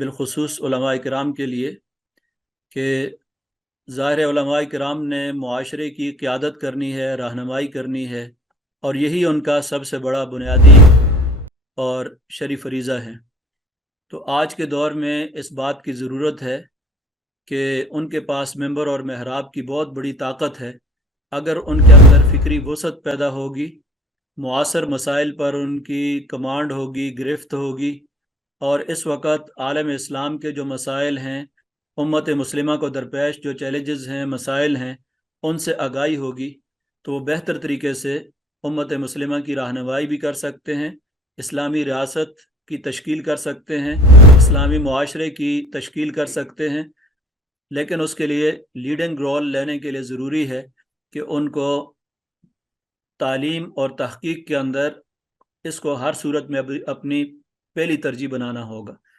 बिलखुसूस उलमा इकराम के लिए कि ज़ाहिर उलमा इकराम ने मुआशरे की क़ियादत करनी है, रहनुमाई करनी है, और यही उनका सबसे बड़ा बुनियादी और शरई फ़रीज़ा है। तो आज के दौर में इस बात की ज़रूरत है कि उनके पास मेंबर और महराब की बहुत बड़ी ताकत है। अगर उनके अंदर फ़िक्री वसअत पैदा होगी, मुआसर मसाइल पर उनकी कमांड होगी, गिरफ्त होगी, और इस वक्त आलम इस्लाम के जो मसाइल हैं, उम्मत मुस्लिमा को दरपेश जो चैलेंजेस हैं, मसाइल हैं, उनसे आगाही होगी, तो वो बेहतर तरीके से उम्मत मुस्लिमा की रहनुमाई भी कर सकते हैं, इस्लामी रियासत की तश्कील कर सकते हैं, इस्लामी मुआशरे की तश्कील कर सकते हैं। लेकिन उसके लिए लीडिंग रोल लेने के लिए ज़रूरी है कि उनको तालीम और तहकीक के अंदर इसको हर सूरत में अपनी पहली तरजीह बनाना होगा।